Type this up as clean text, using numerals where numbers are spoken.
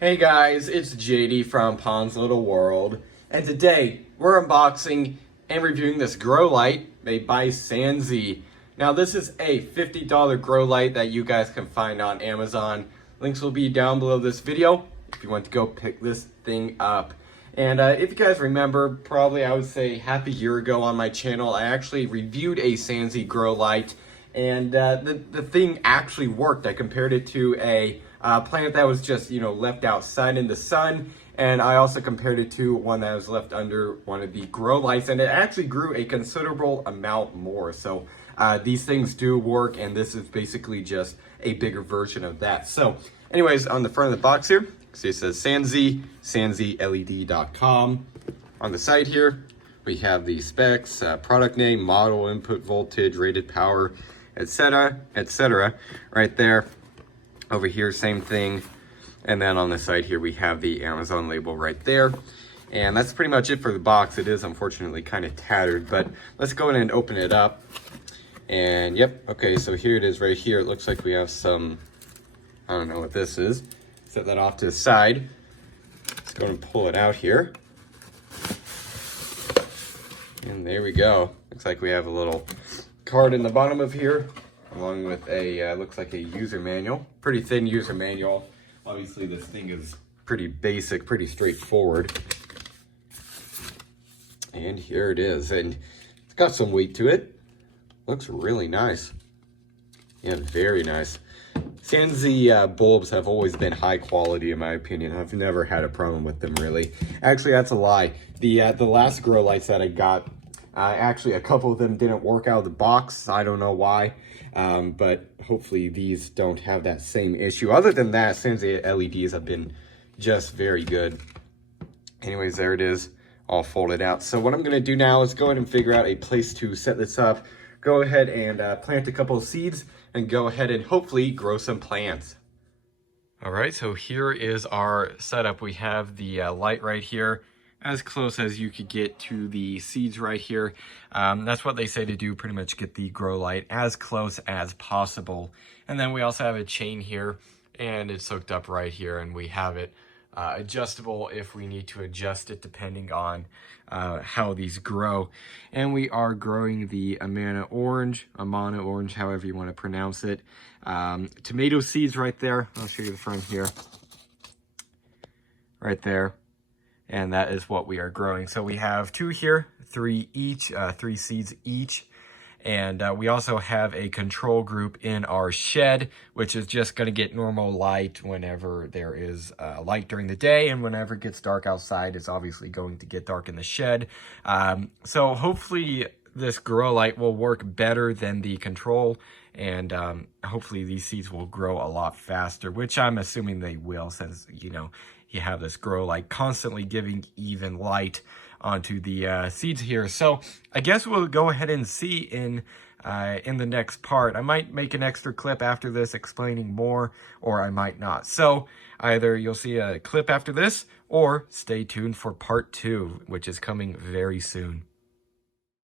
Hey guys, it's JD from Pond's Little World, and today we're unboxing and reviewing this grow light made by Sansi. Now this is a $50 grow light that you guys can find on Amazon. Links will be down below this video if you want to go pick this thing up. And if you guys remember, probably I would say half a year ago on my channel, I actually reviewed a Sansi grow light, and the thing actually worked. I compared it to a plant that was just, left outside in the sun. And I also compared it to one that was left under one of the grow lights, and it actually grew a considerable amount more. So these things do work, and this is basically just a bigger version of that. So anyways, on the front of the box here, see it says Sansi, SansiLED.com. On the side here, we have the specs, product name, model, input voltage, rated power, etc., etc. Right there. Over here, same thing. And then on the side here, we have the Amazon label right there. And that's pretty much it for the box. It is unfortunately kind of tattered, but let's go ahead and open it up. And yep, okay, so here it is right here. It looks like we have some, I don't know what this is. Set that off to the side. Let's go and pull it out here. And there we go. Looks like we have a little card in the bottom of here, along with a, looks like a user manual. Pretty thin user manual. Obviously this thing is pretty basic, pretty straightforward. And here it is, and it's got some weight to it. Looks really nice. Yeah, very nice. Sansi bulbs have always been high quality in my opinion. I've never had a problem with them really. Actually, that's a lie. The last grow lights that I got, actually a couple of them didn't work out of the box. I don't know why, but hopefully these don't have that same issue. Other than that, Sansi LEDs have been just very good. Anyways, there it is, all folded out. So what I'm gonna do now is go ahead and figure out a place to set this up. Go ahead and plant a couple of seeds and go ahead and hopefully grow some plants. All right, so here is our setup. We have the light right here, as close as you could get to the seeds right here. That's what they say to do, pretty much get the grow light as close as possible. And then we also have a chain here, and it's hooked up right here, and we have it adjustable if we need to adjust it depending on how these grow. And we are growing the Amana orange, however you want to pronounce it. Tomato seeds right there. I'll show you the front here. Right there. And that is what we are growing. So we have two here, three each, 3 seeds each. And we also have a control group in our shed, which is just going to get normal light whenever there is light during the day, and whenever it gets dark outside, it's obviously going to get dark in the shed. So hopefully this grow light will work better than the control, and hopefully these seeds will grow a lot faster, which I'm assuming they will, since, you have this grow light constantly giving even light onto the seeds here. So I guess we'll go ahead and see in the next part. I might make an extra clip after this explaining more, or I might not. So either you'll see a clip after this, or stay tuned for part 2, which is coming very soon.